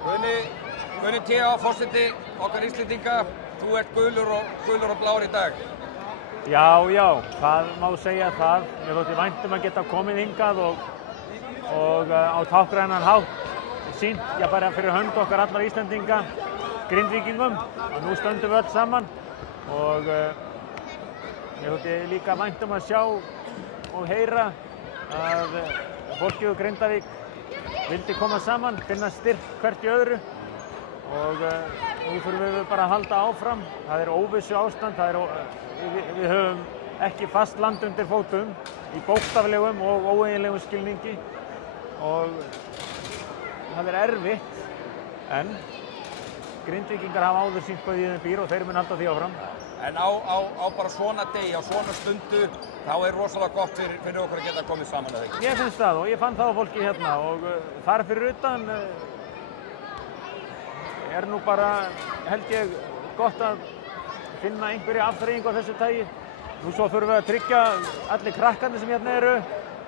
Guðni T. forseti okkar Íslendinga, þú ert gulur og blár í dag. Já, það má segja það. Mér þótti vænt að geta komið hingað og á táknrænan hátt sýnt, bara fyrir hönd okkar allar Íslendinga, Grindvíkingum, að nú stöndum við öll saman og mér þótti líka vænt að sjá og heyra að fólkið úr Grindavík vildi koma saman, finna styrk hvert í öðru og nú þurfum við bara að halda áfram. Það er óvissu ástand, við höfum ekki fast land undir fótum í bókstaflegum og óeiginlegum skilningi og það er erfitt, en Grindvíkingar hafa áður sýnt hvað í þeim býr og þeir mun halda því áfram. En á bara svona degi, á svona stundu, þá er rosalega gott fyrir okkur að geta komið saman að þeim. Ég finnst það og ég fann það á fólki hérna og þar fyrir utan er nú bara, held ég, gott að finna einhverja afþreyingu á þessu tagi. Nú svo þurfum við að tryggja allir krakkarnir sem hérna eru,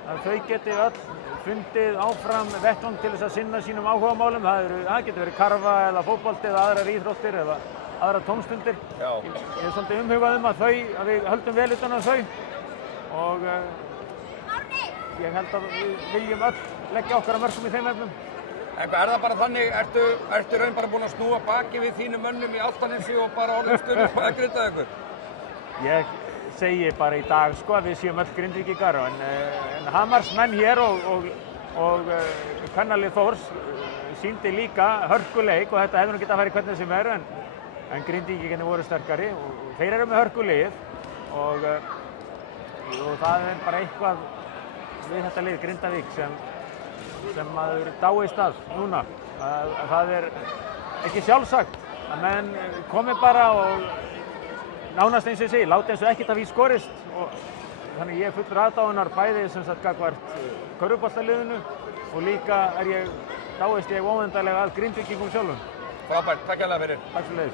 að þau geti öll fundið áfram vettvang til þess að sinna sínum áhugamálum. Það getur verið karfa eða fótbolti eða aðrar íþróttir eða aðrar tómstundir. Ég er svolítið umhugað að við höldum vel utan á þau og ég held að við viljum öll leggja okkar að mörkum í þeim efnum. Er það bara þannig, ertu raun bara búinn að snúa baki við þínum mönnum í Álftanesi og bara orðið stundum að grinda ykkur? Ég segi bara í dag að við séum öll Grindvíkingar en Hamarsmenn hér og kvennalið Þórs sýndi líka hörkuleik og þetta hefði nú getað að fara í hvernig sem er en Grindvíkingarnir voru sterkari og þeir eru með hörkulegið og það er bara eitthvað við þetta lið Grindavík sem maður dáist að núna. Það er ekki sjálfsagt að menn komi bara og nánast eins og ég segi, láti eins og ekkert af því skorist og þannig ég er fullur aðdáunar bæði sem sagt gagnvart körfuboltaliðinu og líka dáist ég óendanlega að Grindvíkingum sjálfum. Frábært, takk hérlega fyrir. Takk fyrir.